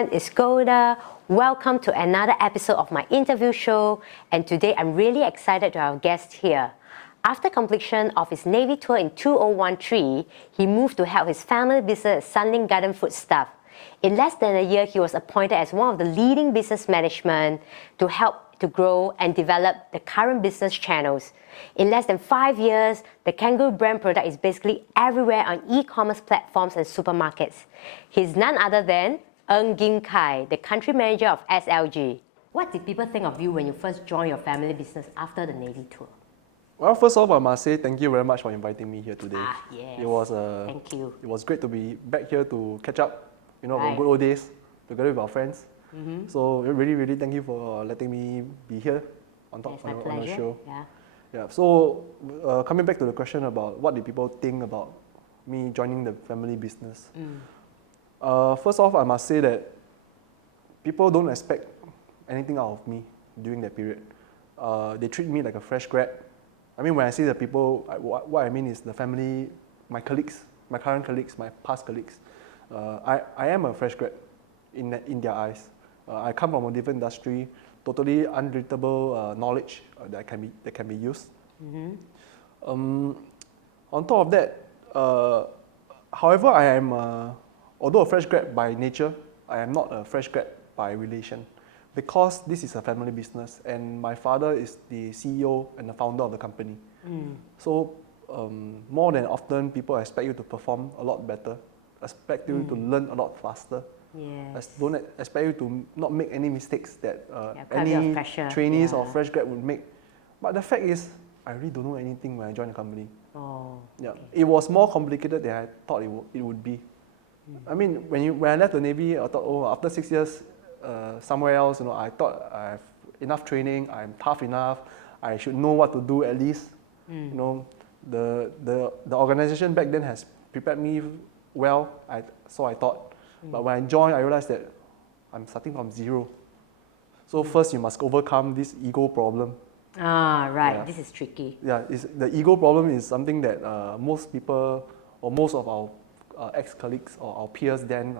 everyone, it's Golda. Welcome to another episode of my interview show, and today I'm really excited to have our guest here. After completion of his Navy tour in 2013, he moved to help his family business at Sunling Garden Foodstuff. In less than a year, he was appointed as one of the leading business management to help to grow and develop the current business channels. In less than 5 years, the Kangaroo brand product is basically everywhere on e-commerce platforms and supermarkets. He's none other than Gim Kai, the country manager of SLG. What did people think of you when you first joined your family business after the Navy tour? Well, first off, I must say thank you very much for inviting me here today. Yes. Thank you. It was great to be back here to catch up, about good old days together with our friends. So really thank you for letting me be here on the show. Yeah. So coming back to the question about what did people think about me joining the family business. First off, I must say that people don't expect anything out of me during that period. They treat me like a fresh grad. I mean, when I say the people, what I mean is the family, my colleagues, my current colleagues, my past colleagues. I am a fresh grad in their eyes. I come from a different industry, totally unrelatable knowledge that can be used. On top of that, however, I am, although a fresh grad by nature, I am not a fresh grad by relation, because this is a family business and my father is the CEO and the founder of the company. So more than often, people expect you to perform a lot better, expect you to learn a lot faster. Don't expect you to not make any mistakes that any trainees or fresh grad would make. But the fact is, I really don't know anything when I joined the company. It was more complicated than I thought it would be. I mean, when I left the Navy, I thought, after 6 years somewhere else, I thought I have enough training, I'm tough enough, I should know what to do at least. The organization back then has prepared me well, so I thought. But when I joined, I realized that I'm starting from zero. So first, you must overcome this ego problem. This is tricky. The ego problem is something that most people or most of our ex-colleagues or our peers then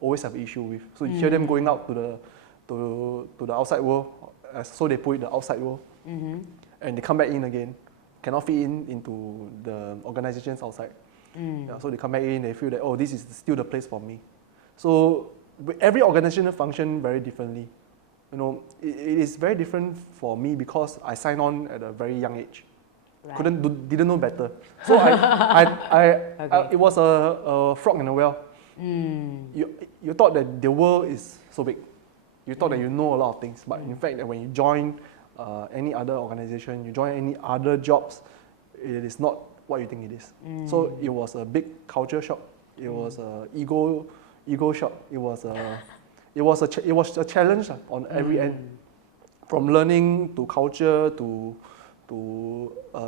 always have issue with. So you hear them going out to the outside world, so they put it the outside world, and they come back in again, cannot fit into the organizations outside. So they come back in, they feel that, this is still the place for me. So every organization function very differently. It is very different for me because I signed on at a very young age. Didn't know better. So it was a frog in a well. You thought that the world is so big. You thought that you know a lot of things, but in fact, that when you join any other organization, you join any other jobs, it is not what you think it is. So it was a big culture shock. It was a ego shock. It was a challenge on every end, from learning to culture to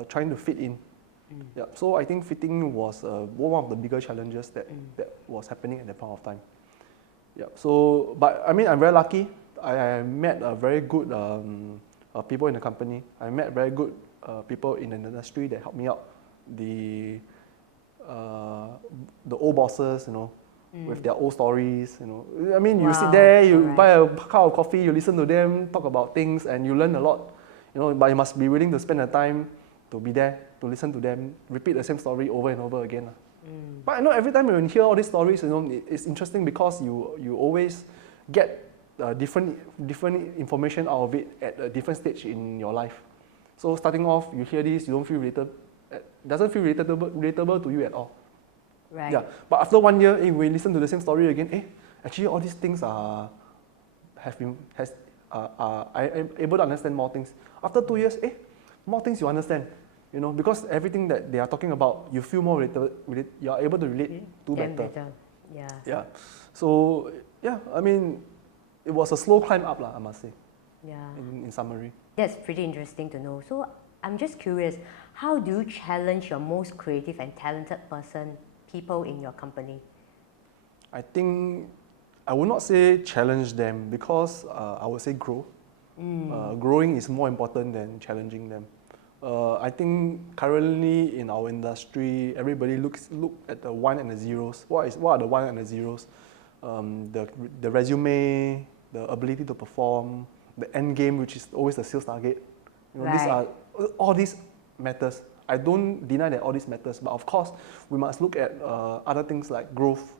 trying to fit in. So I think fitting was one of the bigger challenges that was happening at that point of time. So, but I mean, I'm very lucky. I met very good people in the company. I met very good people in the industry that helped me out. The old bosses, with their old stories, I mean, you sit there, you buy a cup of coffee, you listen to them talk about things, and you learn a lot, but you must be willing to spend the time to be there, to listen to them, repeat the same story over and over again. But I know every time when you hear all these stories, it's interesting because you always get different information out of it at a different stage in your life. So starting off, you hear this, you don't feel related, doesn't feel relatable to you at all. But after 1 year, when you listen to the same story again, actually all these things I am able to understand more things. After 2 years, more things you understand, because everything that they are talking about, you feel more you are able to relate to better. So I mean, it was a slow climb up, I must say. In summary. That's pretty interesting to know. So I'm just curious, how do you challenge your most creative and talented people in your company? I think I would not say challenge them, because I would say grow. Growing is more important than challenging them. I think currently in our industry, everybody look at the one and the zeros. What are the one and the zeros? the resume, the ability to perform, the end game, which is always the sales target. You know, all these matters. I don't deny that all this matters, but of course, we must look at other things like growth.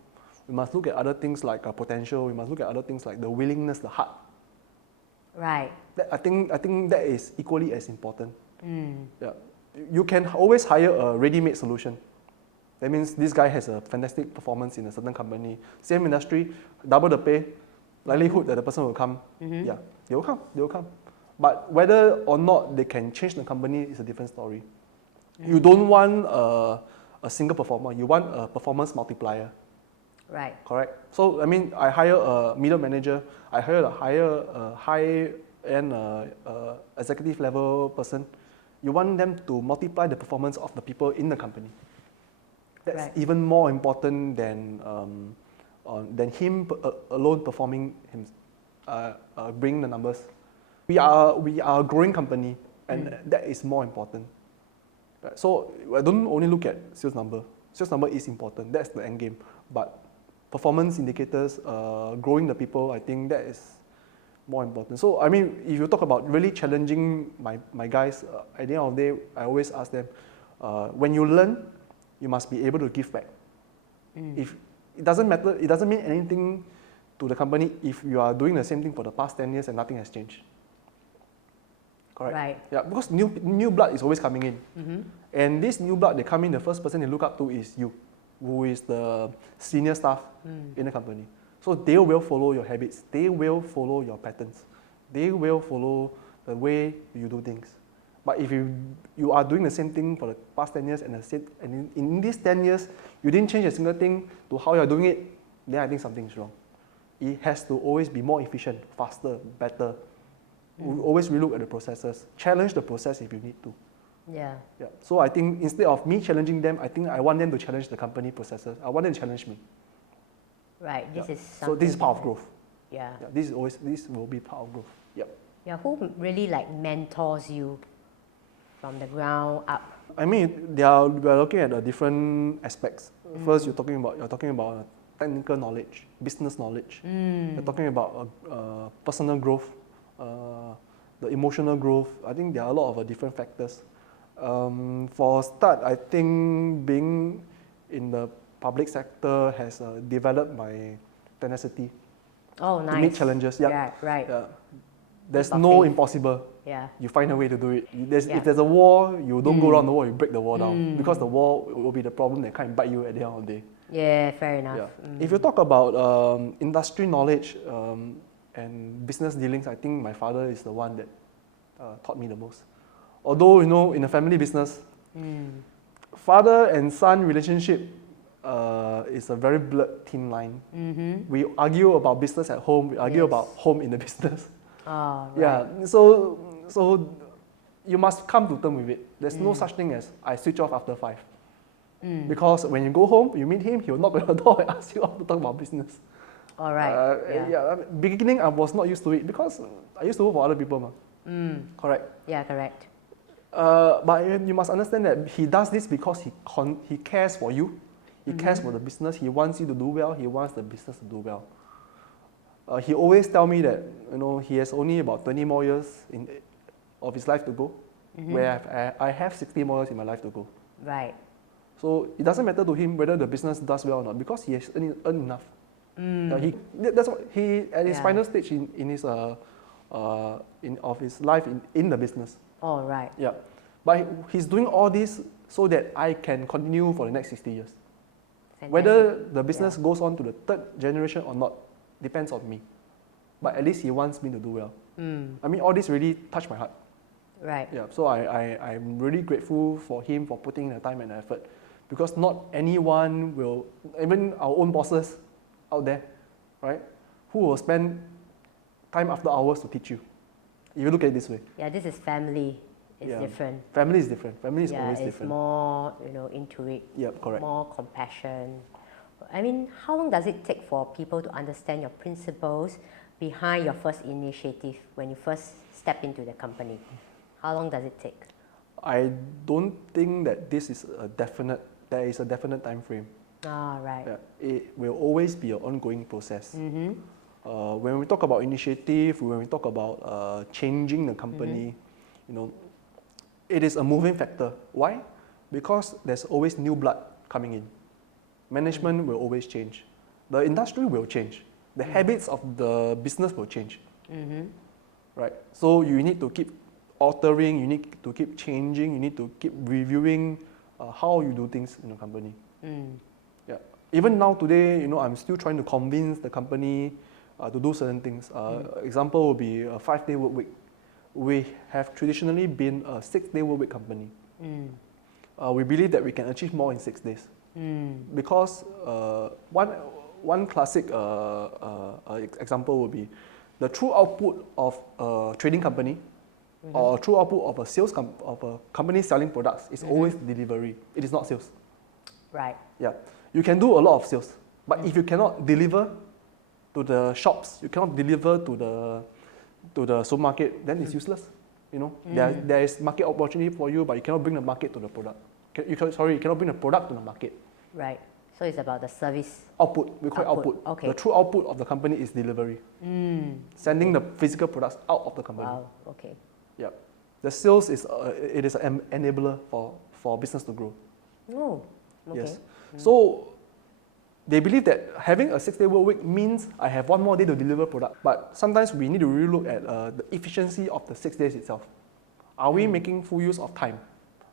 We must look at other things like potential. We must look at other things like the willingness, the heart. Right. I think that is equally as important. Yeah. You can always hire a ready-made solution. That means this guy has a fantastic performance in a certain company, same industry, double the pay, likelihood that the person will come. Yeah, they will come. But whether or not they can change the company is a different story. You don't want a single performer, you want a performance multiplier. Right. Correct. So I mean, I hire a middle manager, I hire a high-end executive level person. You want them to multiply the performance of the people in the company. That's even more important than him alone performing bringing the numbers. We are a growing company, and that is more important. Right? So I don't only look at sales number. Sales number is important. That's the end game. But performance indicators, growing the people, I think that is more important. So I mean, if you talk about really challenging my guys, at the end of the day, I always ask them, when you learn, you must be able to give back. If it doesn't matter, it doesn't mean anything to the company if you are doing the same thing for the past 10 years and nothing has changed. Correct. Right. Yeah, because new blood is always coming in, and this new blood, they come in. The first person they look up to is you, who is the senior staff in the company. So they will follow your habits. They will follow your patterns. They will follow the way you do things. But if you are doing the same thing for the past 10 years and in these 10 years, you didn't change a single thing to how you're doing it, then I think something is wrong. It has to always be more efficient, faster, better. We always relook at the processes. Challenge the process if you need to. Yeah. So I think instead of me challenging them, I think I want them to challenge the company processes. I want them to challenge me. Right. This is so this is part of growth. Yeah. This will be part of growth. Yep. Yeah. Who really like mentors you from the ground up? I mean, we are looking at different aspects. First, you're talking about technical knowledge, business knowledge. You're talking about personal growth, the emotional growth. I think there are a lot of different factors. For start, I think being in the public sector has developed my tenacity Oh, nice. to meet challenges. Yeah, right. Yeah. There's no impossible. Yeah. You find a way to do it. If there's a war, you don't go around the wall, you break the wall down. Because the wall will be the problem that can't bite you at the end of the day. Yeah, fair enough. Yeah. If you talk about industry knowledge and business dealings, I think my father is the one that taught me the most. Although, in a family business, father and son relationship is a very blurred thin line. We argue about business at home, we argue about home in the business. Oh, right. Yeah, so you must come to terms with it. There's no such thing as I switch off after 5. Because when you go home, you meet him, he'll knock on the door and ask you to talk about business. All right. Beginning, I was not used to it because I used to work for other people. Correct. Yeah, correct. But you must understand that he does this because he cares for you. He cares for the business. He wants you to do well. He wants the business to do well. He always tell me that he has only about 20 more years of his life to go, where I have 60 more years in my life to go. Right. So it doesn't matter to him whether the business does well or not because he has earned enough. That's what he at his final stage in his of his life in the business. All right. Yeah, but he's doing all this so that I can continue for the next 60 years. Fantastic. Whether the business goes on to the 3rd generation or not depends on me. But at least he wants me to do well. I mean, all this really touched my heart. Right. Yeah. So I'm really grateful for him for putting the time and effort, because not anyone will, even our own bosses out there, right, who will spend time after hours to teach you. If you look at it this way. Yeah, this is family. It's different. Family is different. Family is always different. It's more, into it. Yeah, correct. More compassion. I mean, how long does it take for people to understand your principles behind your first initiative when you first step into the company? How long does it take? I don't think that there is a definite time frame. Right. Yeah, it will always be an ongoing process. When we talk about initiative, when we talk about changing the company, you know, it is a moving factor. Why? Because there's always new blood coming in. Management will always change. The industry will change. The habits of the business will change. Right? So you need to keep altering, you need to keep changing, you need to keep reviewing how you do things in the company. Yeah. Even now today, you know, I'm still trying to convince the company to do certain things. Example would be a 5-day work week. We have traditionally been a 6-day work week company. We believe that we can achieve more in 6 days. Because one classic example would be the true output of a trading company or true output of a of a company selling products is always delivery. It is not sales. Right. Yeah. You can do a lot of sales, but if you cannot deliver to the shops, you cannot deliver to the supermarket, then it's useless. You know, there is market opportunity for you, but you cannot bring the market to the product. You cannot bring the product to the market. Right. So it's about the service. Output. We call it output. Okay. The true output of the company is delivery. Sending the physical products out of the company. Wow. Okay. Yeah. The sales is it is an enabler for business to grow. Oh. Okay. Yes. So they believe that having a 6-day work week means I have one more day to deliver product. But sometimes we need to really look at the efficiency of the 6 days itself. Are we making full use of time?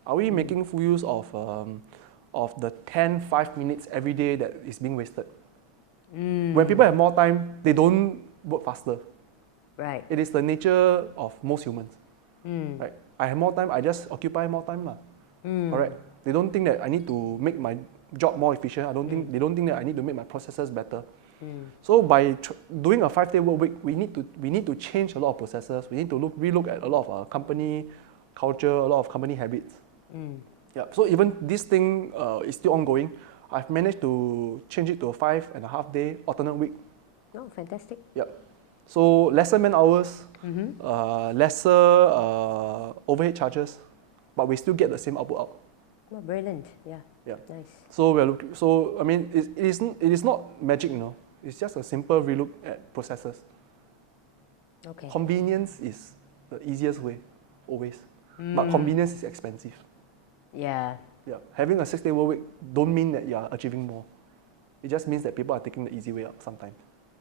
Are we making full use of the 5 minutes every day that is being wasted? When people have more time, they don't work faster. Right. It is the nature of most humans. Right? I have more time, I just occupy more time. Correct? They don't think that I need to make my job more efficient. They don't think that I need to make my processes better. So by doing a 5-day work week, we need to change a lot of processes. We need to relook at a lot of company culture, a lot of company habits. Yeah. So even this thing is still ongoing. I've managed to change it to a 5.5-day alternate week. Oh, fantastic. Yeah. So lesser man hours, lesser overhead charges, but we still get the same output out. Oh, brilliant. Yeah. Yeah. Nice. So I mean, it is not magic, you know. It's just a simple relook at processes. Okay. Convenience is the easiest way, always. But convenience is expensive. Yeah. Yeah. Having a 6-day work week don't mean that you are achieving more. It just means that people are taking the easy way out sometimes.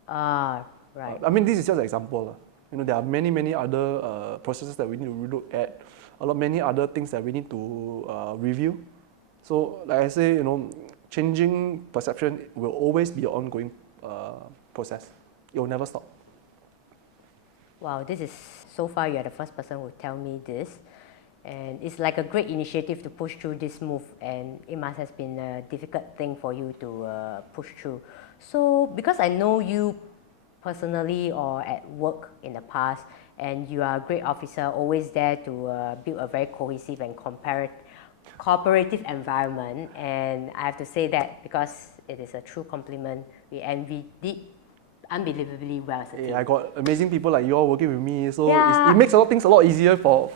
Right. I mean, this is just an example. You know, there are many other processes that we need to relook at. Many other things that we need to review. So, like I say, you know, changing perception will always be an ongoing process. It will never stop. Wow, so far you're the first person who tell me this. And it's like a great initiative to push through this move, and it must have been a difficult thing for you to push through. So, because I know you personally or at work in the past, and you are a great officer, always there to build a very cohesive and cooperative environment, and I have to say that because it is a true compliment, we did unbelievably well as a team. Yeah, I got amazing people like you all working with me, so Yeah. it makes a lot of things a lot easier for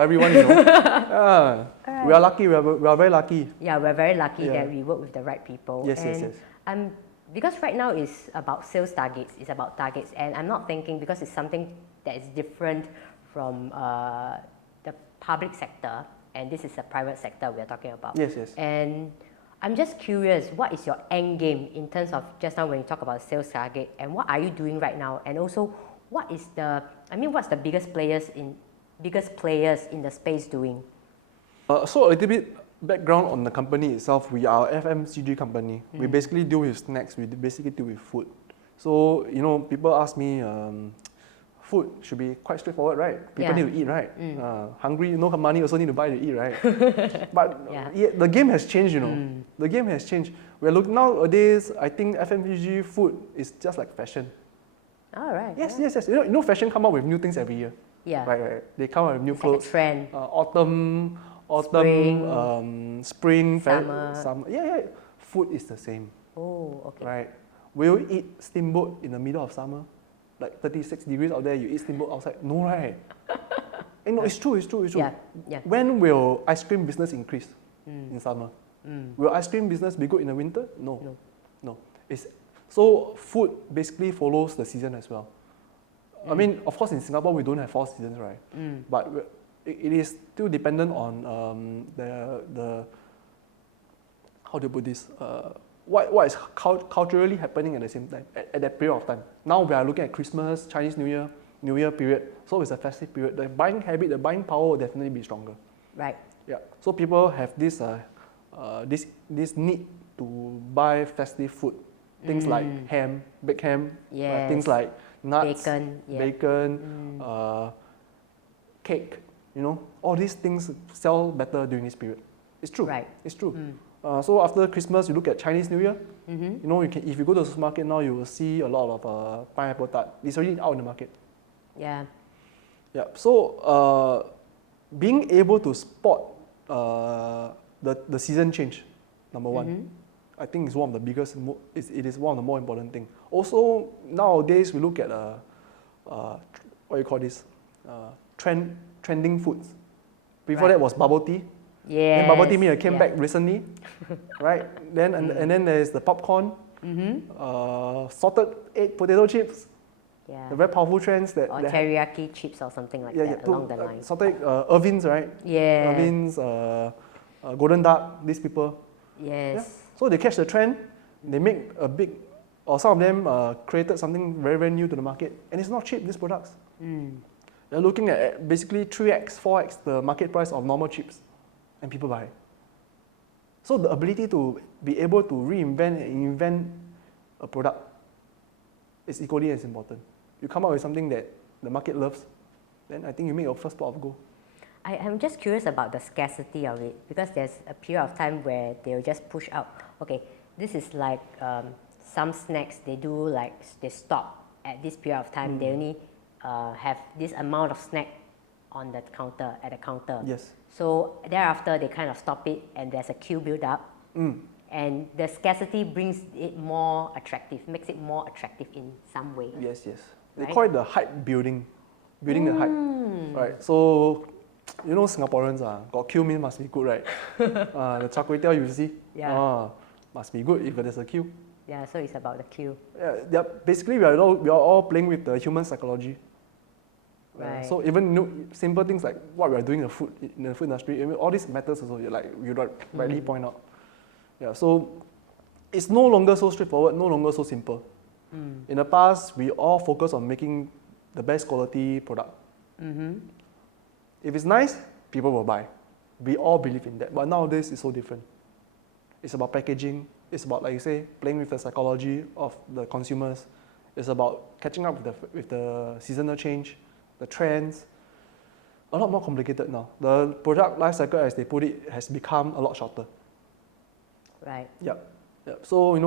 everyone, you know. Yeah. Right. We are lucky, we are very lucky. Yeah, we're very lucky that we work with the right people. Yes, yes. Because right now it's about sales targets, it's about targets, and I'm not thinking, because it's something that is different from the public sector, and this is a private sector we're talking about. Yes, yes. And I'm just curious, what is your end game in terms of just now when you talk about sales target, and what are you doing right now? And also, what's the biggest players in the space doing? So a little bit background on the company itself. We are an FMCG company. We basically deal with snacks. We basically deal with food. So, you know, people ask me, food should be quite straightforward, right? People need to eat, right? Hungry, no money, also need to buy to eat, right? But the game has changed, you know. The game has changed. We're looking nowadays. I think FMCG food is just like fashion. All right. Yes. You know, fashion come up with new things every year. Yeah. Right. They come up with new clothes. Like a trend. Autumn, spring, summer. Yeah. Food is the same. Oh, okay. Right. Will you eat steamboat in the middle of summer? Like 36 degrees out there, you eat steamboat outside? No, right? No, it's true. Yeah. When will ice cream business increase in summer? Will ice cream business be good in the winter? No. So food basically follows the season as well. I mean, of course, in Singapore we don't have 4 seasons, right? But it is still dependent on the how do you put this? What is culturally happening at the same time at that period of time. Now we are looking at Christmas, Chinese New Year period. So it's a festive period. The buying habit, the buying power will definitely be stronger. Right. Yeah. So people have this this need to buy festive food, things like ham, baked ham, Yes. things like nuts, bacon, cake. All these things sell better during this period. It's true. Right. It's true. So after Christmas, you look at Chinese New Year. If you go to the supermarket now, you will see a lot of pineapple tart. It's already out in the market. Yeah. Yeah. So being able to spot the season change, number one, I think is one of the biggest. It is one of the more important things. Also nowadays we look at what you call this trending foods. Before that was bubble tea. Yes. Then bubble tea came back recently, right? Then and then there's the popcorn, salted egg potato chips. Yeah. The very powerful trends that. Or teriyaki chips or something like that along the line. Salted Irvins, right? Yeah. Irvins, Golden Duck, these people. Yes. Yeah. So they catch the trend, they make a big, or some of them created something very, very new to the market. And it's not cheap, these products. They're looking at basically 3x, 4x the market price of normal chips. And people buy. So the ability to be able to reinvent and invent a product is equally as important. You come up with something that the market loves, then I think you make your first pot of gold. I'm just curious about the scarcity of it, because there's a period of time where they'll just push out, okay, this is like some snacks, they stop at this period of time, they only have this amount of snack on the counter, at the counter. Yes. So thereafter, they kind of stop it, and there's a queue build up. And the scarcity brings it more attractive, makes it more attractive in some way. Yes. They right? call it the hype building the hype. Right. So, Singaporeans got queue means must be good, right? The char kway teow you see, must be good if there's a queue. Yeah. So it's about the queue. Yeah. Basically, we are all playing with the human psychology. Right. So even simple things like what we are doing in the food industry, all this matters also. Like you rightly point out. Yeah. So it's no longer so straightforward, no longer so simple. In the past, we all focus on making the best quality product. If it's nice, people will buy. We all believe in that. But nowadays, it's so different. It's about packaging. It's about, like you say, playing with the psychology of the consumers. It's about catching up with the seasonal change, the trends. A lot more complicated now. The product life cycle, as they put it, has become a lot shorter. Right. Yep. So,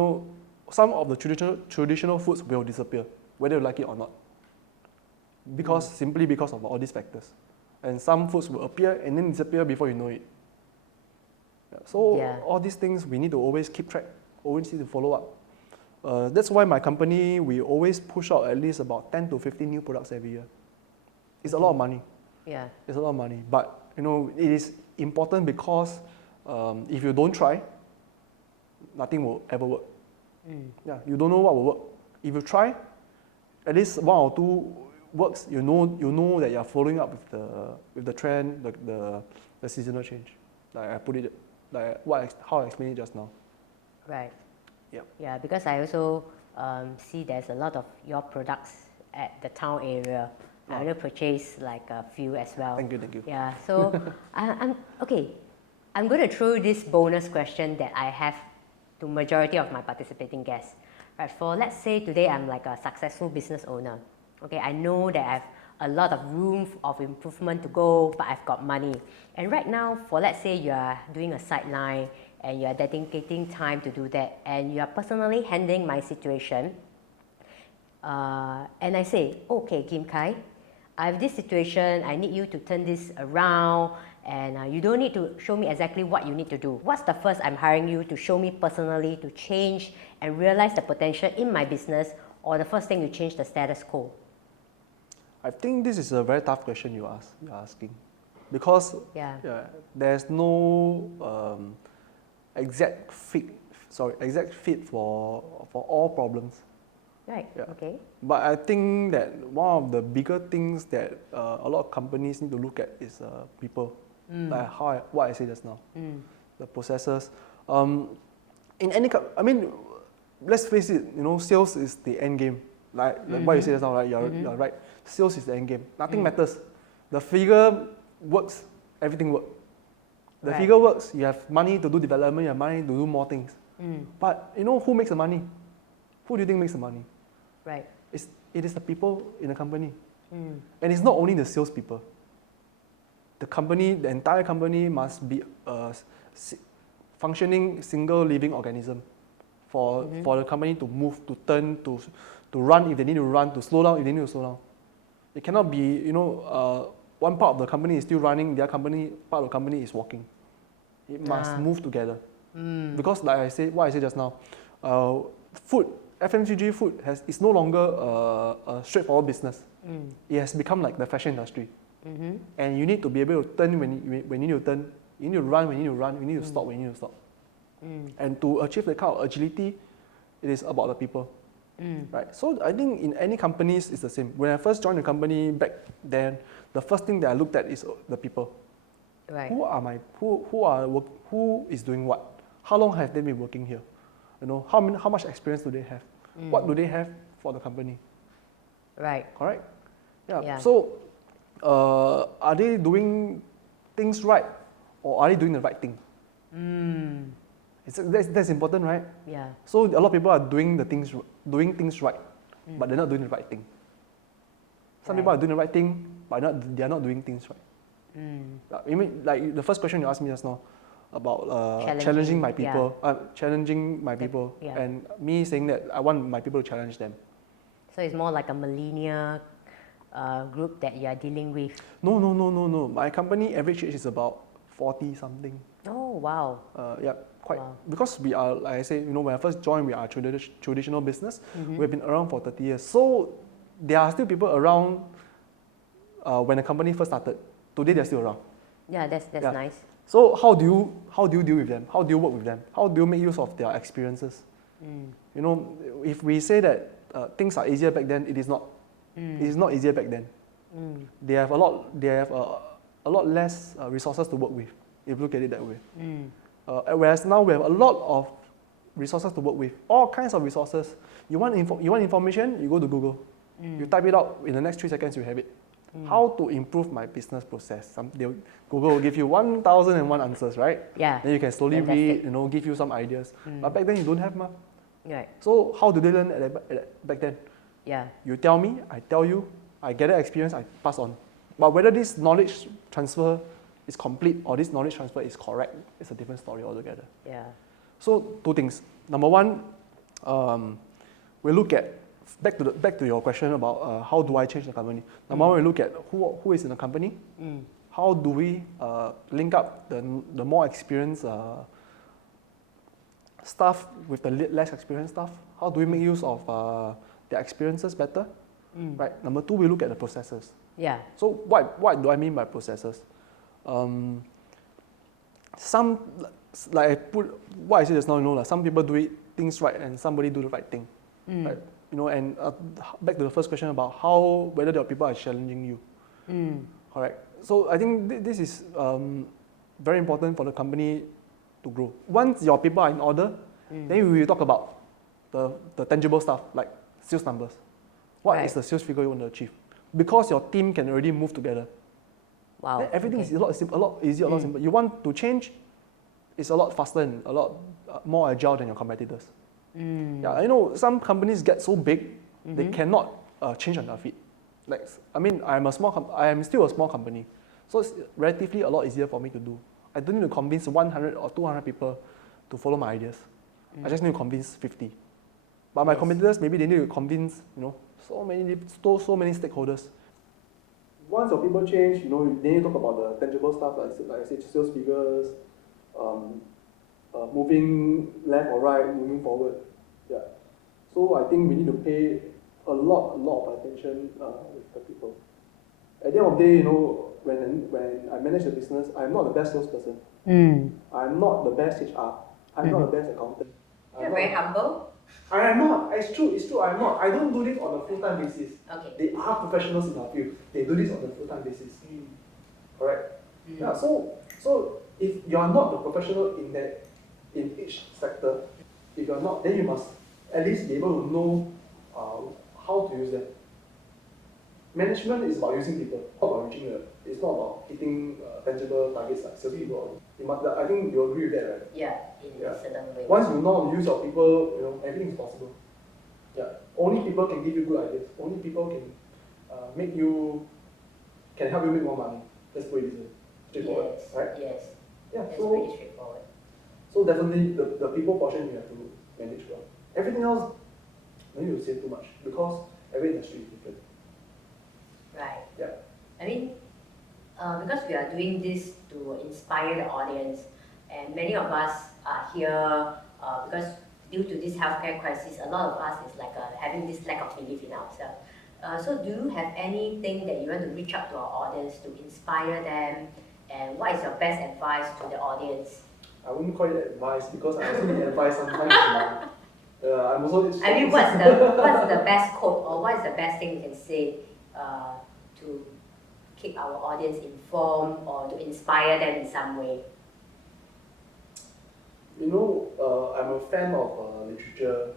some of the traditional foods will disappear, whether you like it or not. Simply because of all these factors. And some foods will appear and then disappear before you know it. So all these things we need to always keep track, always need to follow up. That's why my company, we always push out at least about 10 to 15 new products every year. It's a lot of money. Yeah. It's a lot of money. But it is important because if you don't try, nothing will ever work. Yeah, you don't know what will work. If you try, at least 1 or 2 works, you know that you are following up with the trend, the seasonal change. Like I put it, how I explained it just now. Right. Yep. Yeah, because I also see there's a lot of your products at the town area. I want to purchase like a few as well. Thank you. Yeah, so I'm going to throw this bonus question that I have to majority of my participating guests. Right, for let's say today I'm like a successful business owner. Okay, I know that I have a lot of room of improvement to go, but I've got money. And right now, for let's say you are doing a sideline and you are dedicating time to do that, and you are personally handling my situation, and I say, okay, Gim Kai, I have this situation, I need you to turn this around, and you don't need to show me exactly what you need to do. What's the first I'm hiring you to show me personally to change and realize the potential in my business, or the first thing you change the status quo? I think this is a very tough question you're asking, because there's no exact fit for all problems. Right. Yeah. Okay. But I think that one of the bigger things that a lot of companies need to look at is people, like what I said just now, the processes. In any, let's face it, sales is the end game. Like what you said just now, right? You're right. Sales is the end game. Nothing matters. The figure works, everything works. The figure works. You have money to do development. You have money to do more things. But who makes the money? Who do you think makes the money? Right. It is the people in the company. And it's not only the salespeople. The entire company must be a functioning single living organism for the company to move, to turn, to run if they need to run, to slow down if they need to slow down. It cannot be, one part of the company is still running, the other part of the company is walking. It must move together. Because like I said, what I said just now, food, FMCG food is no longer a straightforward business. It has become like the fashion industry. And you need to be able to turn when you need to turn, you need to run when you need to run, you need to stop when you need to stop. And to achieve that kind of agility, it is about the people. Right? So I think in any companies, it's the same. When I first joined the company back then, the first thing that I looked at is the people. Right. Who is doing what? How long have they been working here? How much experience do they have? What do they have for the company? Right. Correct? Yeah. So, are they doing things right, or are they doing the right thing? That's important, right? Yeah. So a lot of people are doing things right, but they're not doing the right thing. Some people are doing the right thing, but they are not doing things right. You mean like the first question you asked me just now about challenging my people, and me saying that I want my people to challenge them. So it's more like a millennial group that you are dealing with. No. My company average age is about 40 something. Oh wow. Quite. Wow. Because we are, like I say, when I first joined, we are a traditional business. We've been around for 30 years. So there are still people around when the company first started. Today they're still around. Yeah, that's nice. So how do you deal with them? How do you work with them? How do you make use of their experiences? If we say that things are easier back then, it is not. It is not easier back then. They have a lot less resources to work with, if you look at it that way. Whereas now we have a lot of resources to work with, all kinds of resources. You want information, you go to Google. You type it out, in the next 3 seconds you have it. How to improve my business process? Google will give you 1,001 answers, right? Yeah. Then you can slowly read, give you some ideas. But back then you don't have, Right. So how do they learn back then? Yeah. You tell me, I tell you, I gather experience, I pass on. But whether this knowledge transfer is complete or this knowledge transfer is correct, it's a different story altogether. Yeah. So 2 things. Number 1, we look at back to your question about how do I change the company. Number 1, we look at who is in the company. How do we link up the more experienced staff with the less experienced staff? How do we make use of their experiences better? Right. Number 2, we look at the processes. Yeah. So what do I mean by processes? Some, like I put what I said just now, some people do things right and somebody do the right thing, right? And back to the first question about whether the people are challenging you, correct? So I think this is very important for the company to grow. Once your people are in order, then we will talk about the tangible stuff like sales numbers. What is the sales figure you want to achieve? Because your team can already move together. Wow. Then everything is a lot easier, a lot simpler. You want to change, it's a lot faster and a lot more agile than your competitors. Yeah, some companies get so big, they cannot change on their feet. I am still a small company, so it's relatively a lot easier for me to do. I don't need to convince 100 or 200 people to follow my ideas. I just need to convince 50. But my competitors, maybe they need to convince, so many stakeholders. Once your people change, then you talk about the tangible stuff, like I said, sales figures, moving left or right, moving forward. Yeah. So I think we need to pay a lot of attention with the people. At the end of the day, when I manage the business, I'm not the best salesperson. I'm not the best HR. I'm not the best accountant. You're very humble. I am not. It's true, I'm not. I don't do this on a full-time basis. Okay. They are professionals in our field. They do this on a full-time basis. Correct? Yeah, so if you are not the professional in each sector, if you're not, then you must at least be able to know how to use them. Management is about using people, not about reaching it's not about hitting tangible targets like salespeople. I think you agree with that, right? Yeah, in a certain way. Once you know how to use your people, everything is possible. Yeah. Only people can give you good ideas. Only people can can help you make more money. Let's put it this way. Straightforward, right? Yes. Yeah. That's pretty straightforward. So definitely the people portion you have to manage well. Everything else, no need to say too much because every industry is different. Right. Yeah. I mean, because we are doing this to inspire the audience, and many of us are here because due to this healthcare crisis, a lot of us is like having this lack of belief in ourselves. So do you have anything that you want to reach out to our audience to inspire them? And what is your best advice to the audience? I wouldn't call it advice because I also need advice sometimes. I'm also. I mean, what's the best quote or what is the best thing you can say to keep our audience informed or to inspire them in some way? I'm a fan of literature.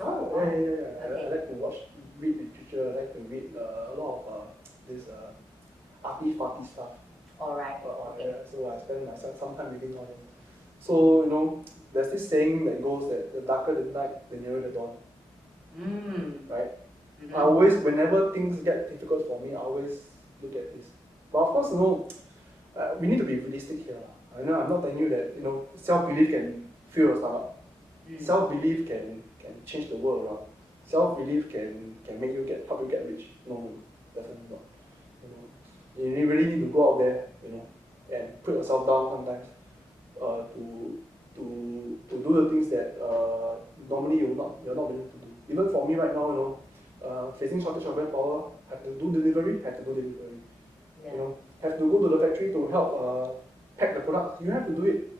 Oh, yeah. I like to read literature. I like to read a lot of this arty-farty stuff. Alright. Yeah, so I spend some time reading on it. So, there's this saying that goes that the darker the night, the nearer the dawn. Right? I always, whenever things get difficult for me, I always look at this. But of course, we need to be realistic here. I'm not telling you that, self-belief can fill your stomach. Self-belief can change the world around. Self-belief can help you get rich. No, definitely not. You really need to go out there, and put yourself down sometimes to do the things that normally you're not willing to do. Even for me right now, facing shortage of manpower, have to do delivery. Yeah. Have to go to the factory to help pack the product. You have to do it.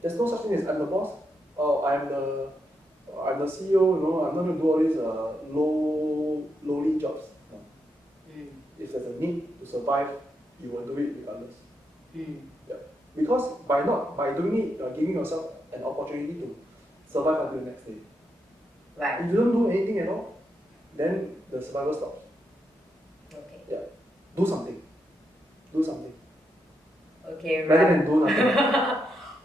There's no such thing as I'm the boss. I'm the CEO. I'm not going to do all these lowly jobs. No. If there's a need to survive, you will do it regardless. Yeah. Because by doing it, you're giving yourself an opportunity to survive until the next day. Right. If you don't do anything at all, then the survival stops. Okay. Yeah. Do something. Okay, Rather right. than do nothing.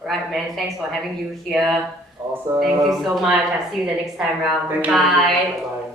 Right, man. Thanks for having you here. Awesome. Thank you so much. I'll see you the next time round. Thank Bye. you. Bye.